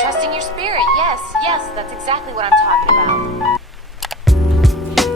Trusting your spirit. Yes, that's exactly what I'm talking about.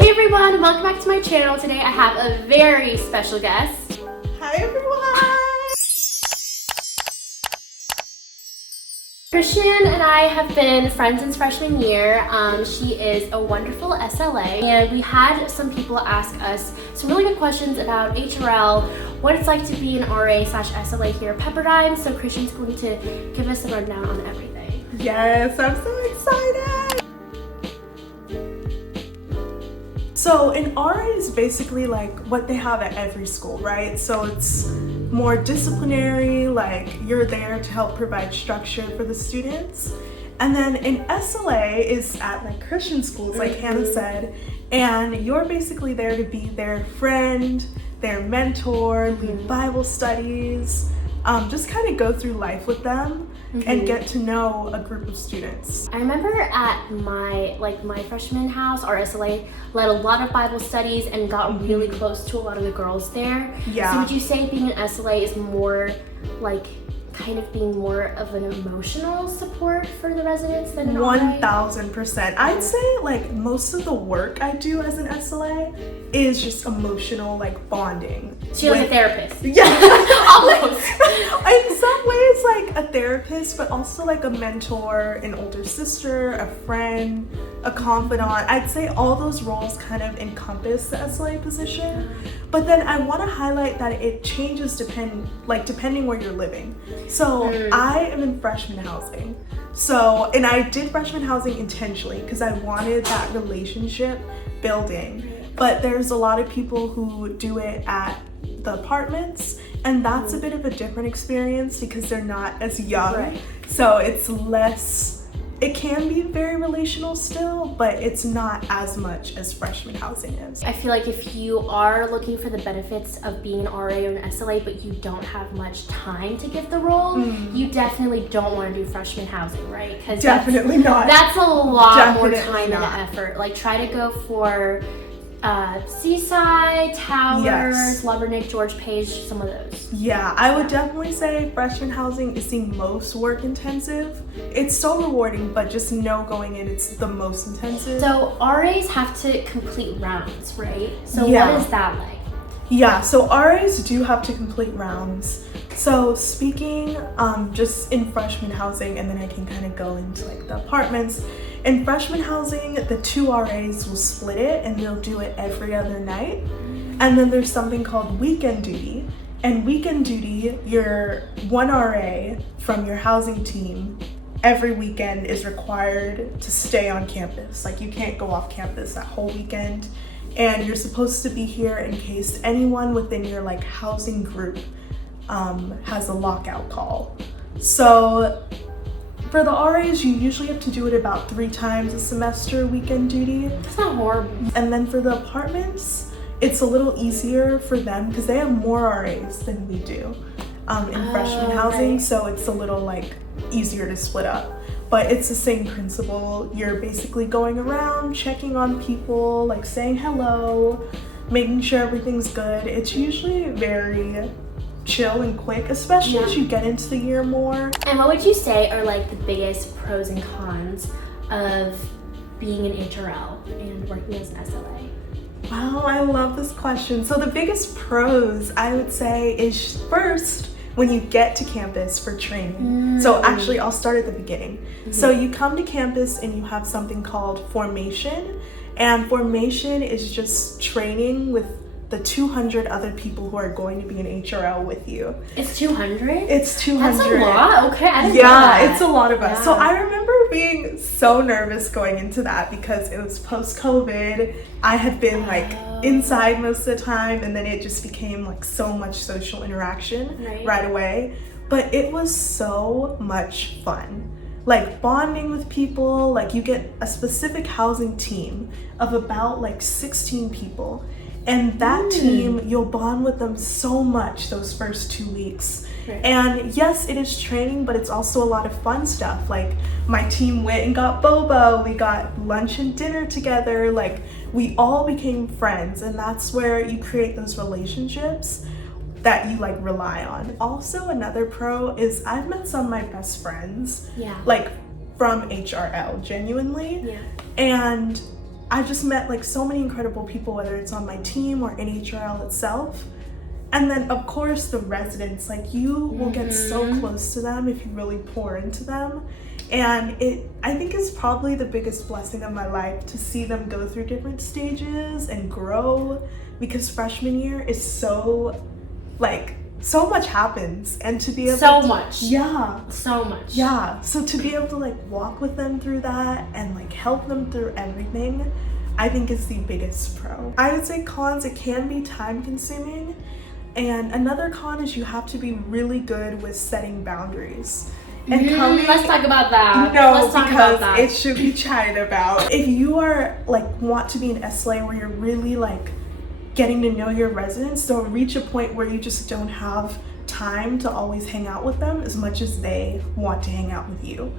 Hey everyone, welcome back to my channel. Today I have a very special guest. Hi everyone! Christian and I have been friends since freshman year. She is a wonderful SLA, and we had some people ask us some really good questions about HRL, what it's like to be an RA/SLA here at Pepperdine. So Christian's going to give us a rundown on everything. Yes, I'm so excited! So an RA is basically like what they have at every school, right? So it's more disciplinary, like you're there to help provide structure for the students. And then an SLA is at like Christian schools, like Hannah said, and you're basically there to be their friend, their mentor, lead Bible studies, just kind of go through life with them and get to know a group of students. I remember at my freshman house, our SLA led a lot of Bible studies and got really close to a lot of the girls there. Yeah. So would you say being an SLA is more like kind of being more of an emotional support for the residents than an RA? 1000%. I'd say like most of the work I do as an SLA is just emotional, like bonding. She was a therapist. Yeah. Almost. In some ways like a therapist, but also like a mentor, an older sister, a friend, a confidant. I'd say all those roles kind of encompass the SLA position. But then I want to highlight that it changes depending where you're living. So I am in freshman housing. And I did freshman housing intentionally because I wanted that relationship building. But there's a lot of people who do it at the apartments, and that's a bit of a different experience because they're not as young. Right. So it's less, it can be very relational still, but it's not as much as freshman housing is. I feel like if you are looking for the benefits of being an RA or an SLA, but you don't have much time to give the role, you definitely don't want to do freshman housing, right? Because Definitely not. That's a lot more Definitely time not. and effort. Like try to go for Seaside, Towers, Yes. Lubernick, George Page, some of those. Yeah, I would definitely say freshman housing is the most work intensive. It's so rewarding, but just know going in it's the most intensive. So RAs have to complete rounds, right? So Yeah. what is that like? Yeah, so RAs do have to complete rounds. So speaking just in freshman housing, and then I can kind of go into like the apartments. In freshman housing, the 2 RAs will split it and they'll do it every other night. And then there's something called weekend duty. And weekend duty, your 1 RA from your housing team every weekend is required to stay on campus. Like you can't go off campus that whole weekend. And you're supposed to be here in case anyone within your like housing group has a lockout call. So for the RAs, you usually have to do it about 3 times a semester, weekend duty. It's not horrible. And then for the apartments, it's a little easier for them because they have more RAs than we do in freshman housing. right. So it's a little like easier to split up. But it's the same principle. You're basically going around, checking on people, like saying hello, making sure everything's good. It's usually very chill and quick, especially as you get into the year more. And what would you say are like the biggest pros and cons of being an HRL and working as an SLA? Wow, I love this question. So the biggest pros I would say is first, when you get to campus for training. So actually I'll start at the beginning. So you come to campus and you have something called formation, and formation is just training with the 200 other people who are going to be in HRL with you. It's 200? It's 200. That's a lot? Okay, I didn't know that. Yeah, it's a lot of us. Yeah. So I remember being so nervous going into that because it was post-COVID. I had been like inside most of the time, and then it just became like so much social interaction right away. But it was so much fun. Like bonding with people, like you get a specific housing team of about like 16 people. And that team, you'll bond with them so much those first 2 weeks. Right. And yes, it is training, but it's also a lot of fun stuff. Like my team went and got boba, we got lunch and dinner together, like we all became friends, and that's where you create those relationships. that you like rely on. Also, another pro is I've met some of my best friends, Yeah. like from HRL, genuinely. Yeah. And I just met like so many incredible people, whether it's on my team or in HRL itself. And then of course the residents, like you will get so close to them if you really pour into them. And I think it's probably the biggest blessing of my life to see them go through different stages and grow, because freshman year is so much happens, and to be able So to, much. Yeah, so to be able to like walk with them through that and like help them through everything, I think is the biggest pro. I would say cons, it can be time consuming, and another con is you have to be really good with setting boundaries. And let's talk about that. No, let's talk because about that. it should be chatted about. If you are like want to be an SLA where you're really like getting to know your residents, they'll reach a point where you just don't have time to always hang out with them as much as they want to hang out with you.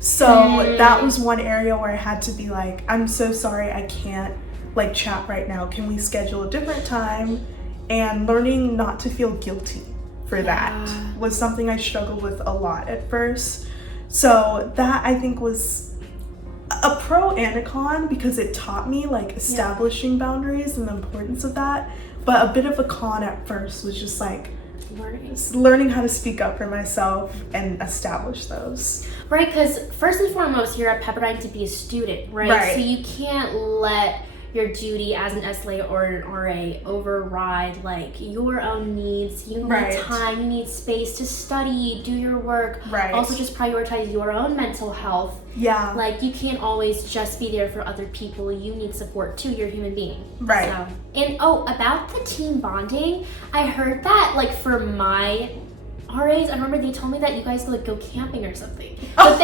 So that was one area where I had to be like, I'm so sorry, I can't like chat right now. Can we schedule a different time? And learning not to feel guilty for that was something I struggled with a lot at first. So that I think was a pro and a con, because it taught me like establishing boundaries and the importance of that. But a bit of a con at first was just like learning how to speak up for myself and establish those. Right, because first and foremost, you're at Pepperdine to be a student, right? So you can't let your duty as an SLA or an RA override like your own needs. You need time, you need space to study, do your work. Also just prioritize your own mental health. Like you can't always just be there for other people. You need support too. You're a human being. So, and about the team bonding, I heard that like for my RAs, I remember they told me that you guys like go camping or something. But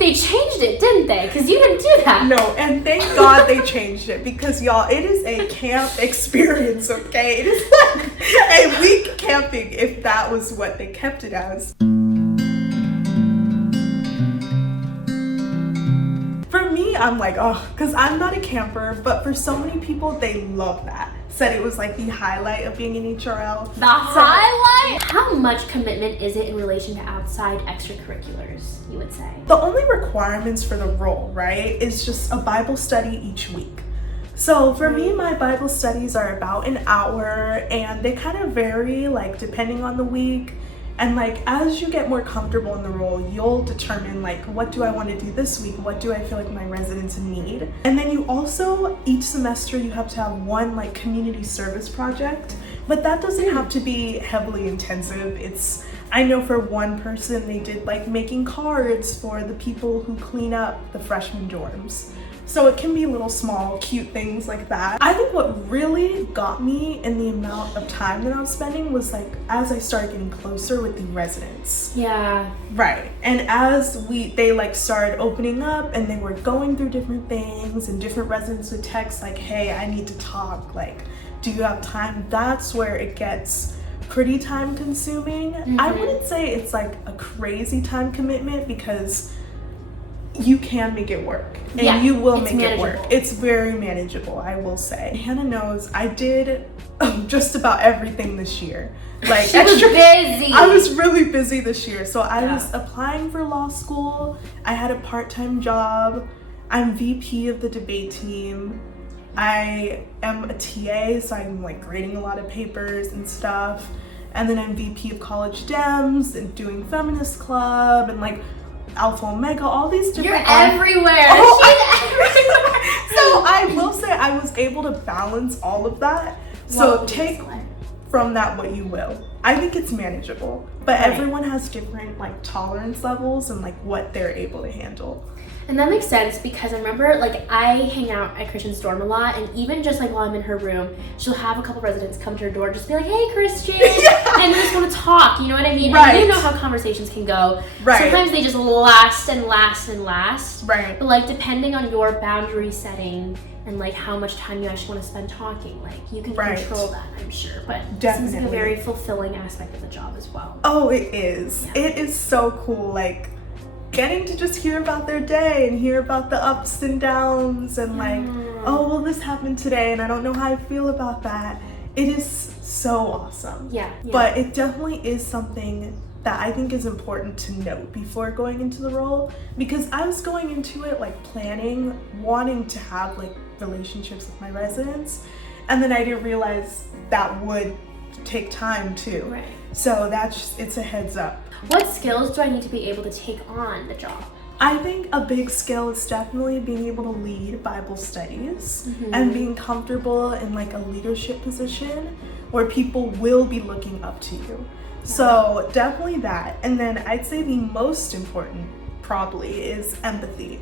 they changed it, didn't they? Because you didn't do that. No, and thank God they changed it, because y'all, it is a camp experience, okay? It is like a week camping if that was what they kept it as. For me, I'm like, because I'm not a camper, but for so many people, they love that. Said it was like the highlight of being in HRL. The highlight? How much commitment is it in relation to outside extracurriculars, you would say? The only requirements for the role, right, is just a Bible study each week. So for me, my Bible studies are about an hour, and they kind of vary like depending on the week. And like as you get more comfortable in the role, you'll determine like, what do I want to do this week? What do I feel like my residents need? And then you also, each semester you have to have one like community service project, but that doesn't have to be heavily intensive. I know for one person they did like making cards for the people who clean up the freshman dorms. So it can be little small cute things like that. I think what really got me in the amount of time that I was spending was like as I started getting closer with the residents. Right. And as they like started opening up and they were going through different things, and different residents would text like, hey, I need to talk, like, do you have time? That's where it gets pretty time consuming. I wouldn't say it's like a crazy time commitment, because you can make it work, and you will make it work. It's very manageable, I will say. Hannah knows I did just about everything this year. Like she was busy. I was really busy this year. So I was applying for law school. I had a part-time job. I'm VP of the debate team. I am a TA, so I'm like grading a lot of papers and stuff. And then I'm VP of College Dems and doing Feminist Club and like Alpha Omega, all these different... You're everywhere. She's everywhere. So I will say I was able to balance all of that. So take from that what you will. I think it's manageable, but everyone has different like tolerance levels and like what they're able to handle. And that makes sense, because I remember like I hang out at Christian's dorm a lot, and even just like while I'm in her room, she'll have a couple residents come to her door, just be like, hey Christian, and they just want to talk, you know what I mean? And you know how conversations can go. Sometimes they just last and last and last. But like depending on your boundary setting and like how much time you actually want to spend talking, like you can control that, I'm sure. But it seems like a very fulfilling aspect of the job as well. Oh, it is. It is so cool, like getting to just hear about their day and hear about the ups and downs and like, oh, well, this happened today and I don't know how I feel about that. It is so awesome. Yeah. But it definitely is something that I think is important to note before going into the role, because I was going into it like planning, wanting to have like relationships with my residents, and then I didn't realize that would take time too. Right. So it's a heads up. What skills do I need to be able to take on the job? I think a big skill is definitely being able to lead Bible studies and being comfortable in like a leadership position where people will be looking up to you. So definitely that. And then I'd say the most important probably is empathy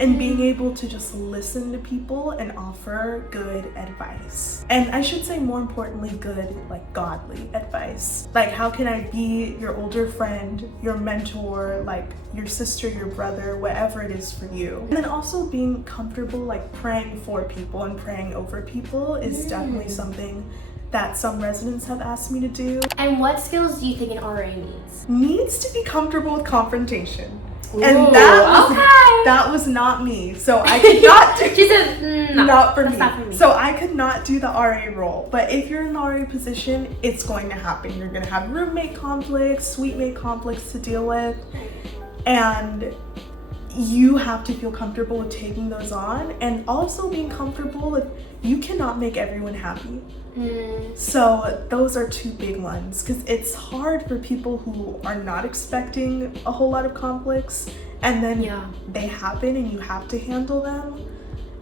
and being able to just listen to people and offer good advice. And I should say more importantly, good, like godly advice. Like how can I be your older friend, your mentor, like your sister, your brother, whatever it is for you. And then also being comfortable like praying for people and praying over people is definitely something that some residents have asked me to do. And what skills do you think an RA needs? Needs to be comfortable with confrontation. Ooh, And that was not me. So I could not do She said, no, not for that's me. not for me. So I could not do the RA role. But if you're in the RA position, it's going to happen. You're going to have roommate conflicts, suite mate conflicts to deal with. And you have to feel comfortable with taking those on, and also being comfortable with you cannot make everyone happy. So those are two big ones, because it's hard for people who are not expecting a whole lot of conflicts, and then they happen and you have to handle them,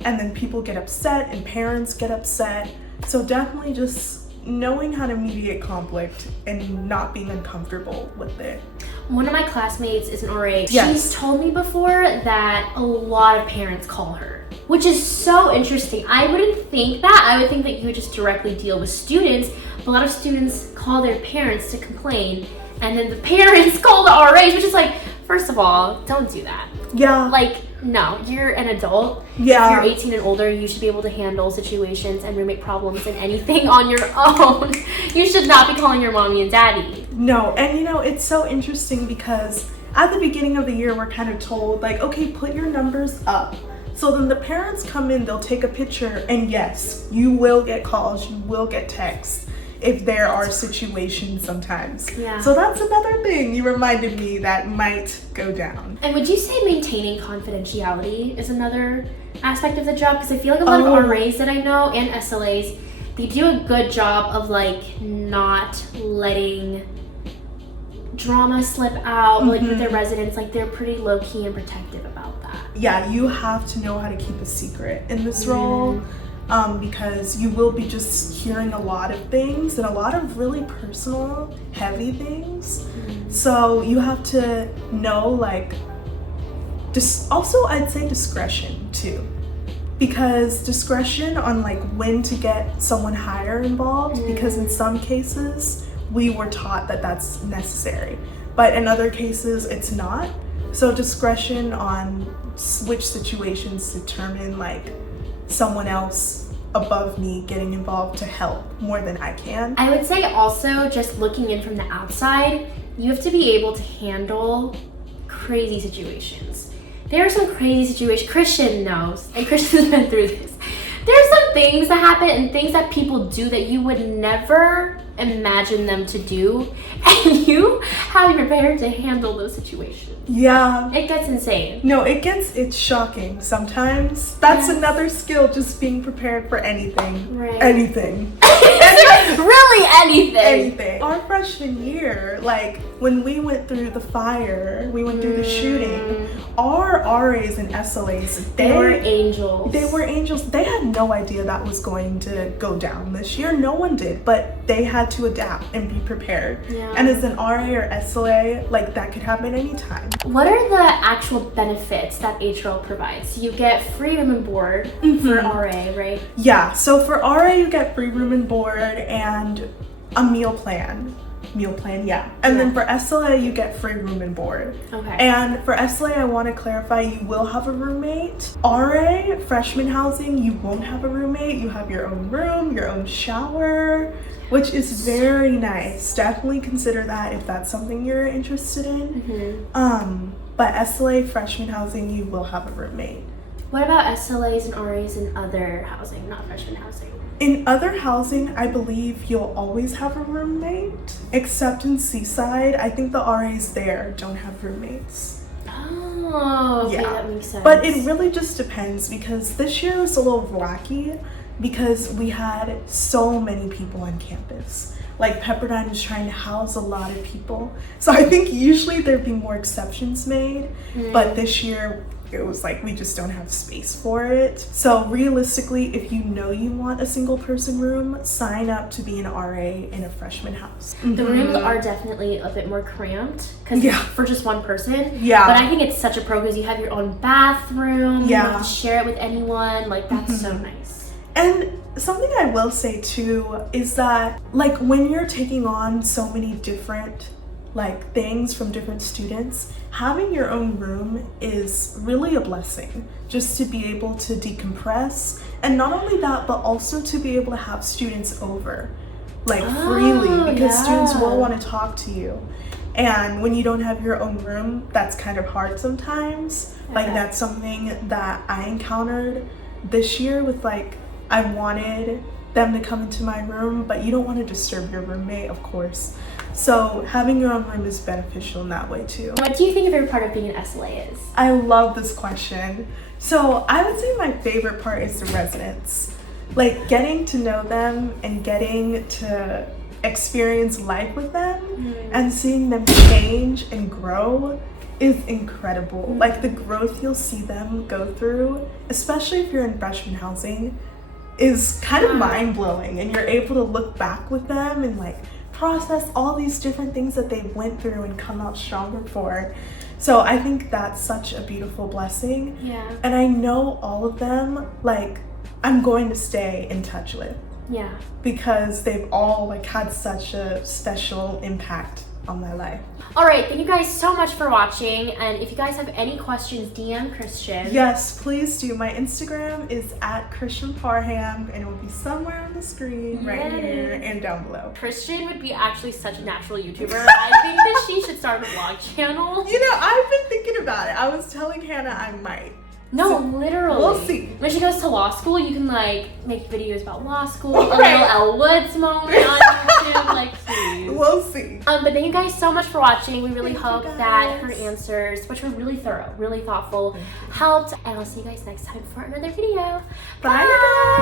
and then people get upset and parents get upset. So definitely just knowing how to mediate conflict and not being uncomfortable with it. One of my classmates is an RA. Yes. She's told me before that a lot of parents call her, which is so interesting. I wouldn't think that. I would think that you would just directly deal with students, but a lot of students call their parents to complain, and then the parents call the RAs, which is like, first of all, don't do that. Yeah. Like, no, you're an adult. Yeah. If you're 18 and older, you should be able to handle situations and roommate problems and anything on your own. You should not be calling your mommy and daddy. No, and you know, it's so interesting because at the beginning of the year, we're kind of told, like, okay, put your numbers up. So then the parents come in, they'll take a picture, and yes, you will get calls, you will get texts if there are situations sometimes. Yeah. So that's another thing you reminded me that might go down. And would you say maintaining confidentiality is another aspect of the job? Because I feel like a lot of RAs that I know and SLAs, they do a good job of like not letting drama slip out, like with their residents. Like they're pretty low key and protective about that. Yeah, you have to know how to keep a secret in this role. Because you will be just hearing a lot of things and a lot of really personal, heavy things. So you have to know, like, also I'd say discretion too. Because discretion on like when to get someone higher involved, because in some cases we were taught that that's necessary, but in other cases it's not. So discretion on which situations determine like someone else above me getting involved to help more than I can. I would say also, just looking in from the outside, you have to be able to handle crazy situations. There are some crazy situations, Christian knows, and Christian's been through this. There are some things that happen and things that people do that you would never imagine them to do, and you have to be prepared to handle those situations. Yeah. It gets insane. No, it's shocking sometimes. That's another skill, just being prepared for anything. Right. Anything. Really anything. Anything. Our freshman year, like when we went through the fire, we went through the shooting, our RAs and SLAs, They were angels. They were angels. They had no idea that was going to go down this year. No one did, but they had to adapt and be prepared. Yeah. And as an RA or SLA, like that could happen anytime. What are the actual benefits that HRL provides? You get free room and board for RA, right? Yeah, so for RA you get free room and board and a meal plan. And then for SLA you get free room and board. Okay. And for SLA I want to clarify, you will have a roommate. RA, freshman housing, you won't have a roommate. You have your own room, your own shower, which is very nice. Definitely consider that if that's something you're interested in. But SLA, freshman housing, you will have a roommate. What about SLAs and RAs in other housing, not freshman housing? In other housing, I believe you'll always have a roommate, except in Seaside. I think the RAs there don't have roommates. Oh, okay, Yeah. that makes sense. But it really just depends, because this year was a little wacky because we had so many people on campus. Like, Pepperdine was trying to house a lot of people. So I think usually there'd be more exceptions made, but this year it was like we just don't have space for it. So realistically, if you know you want a single person room, sign up to be an RA in a freshman house. The rooms are definitely a bit more cramped because for just one person. Yeah. But I think it's such a pro because you have your own bathroom. You don't Yeah. have to share it with anyone. Like, that's so nice. And something I will say too is that, like, when you're taking on so many different like things from different students, having your own room is really a blessing, just to be able to decompress. And not only that, but also to be able to have students over like freely, because students will want to talk to you. And when you don't have your own room, that's kind of hard sometimes. Like, that's something that I encountered this year with, like, I wanted them to come into my room, but you don't want to disturb your roommate, of course. So having your own room is beneficial in that way too. What do you think your favorite part of being an SLA is? I love this question. So I would say my favorite part is the residents. Like, getting to know them and getting to experience life with them and seeing them change and grow is incredible. Like, the growth you'll see them go through, especially if you're in freshman housing, is kind of mind-blowing, and you're able to look back with them and like process all these different things that they went through and come out stronger for. So I think that's such a beautiful blessing. Yeah. And I know all of them, like, I'm going to stay in touch with. Yeah. Because they've all like had such a special impact on my life. All right, thank you guys so much for watching. And if you guys have any questions, DM Christian. Yes, please do. My Instagram is @ChristianParham, and it will be somewhere on the screen right here and down below. Christian would be actually such a natural YouTuber. I think that she should start a vlog channel. You know, I've been thinking about it. I was telling Hannah I might. No, So, literally. we'll see. When she goes to law school, you can like make videos about law school. A Right. little Elle Woods moment on YouTube, like please. We'll see. But thank you guys so much for watching. We really Thank you, hope guys. that her answers, which were really thorough, really thoughtful, helped. And I'll see you guys next time for another video. Bye, you guys.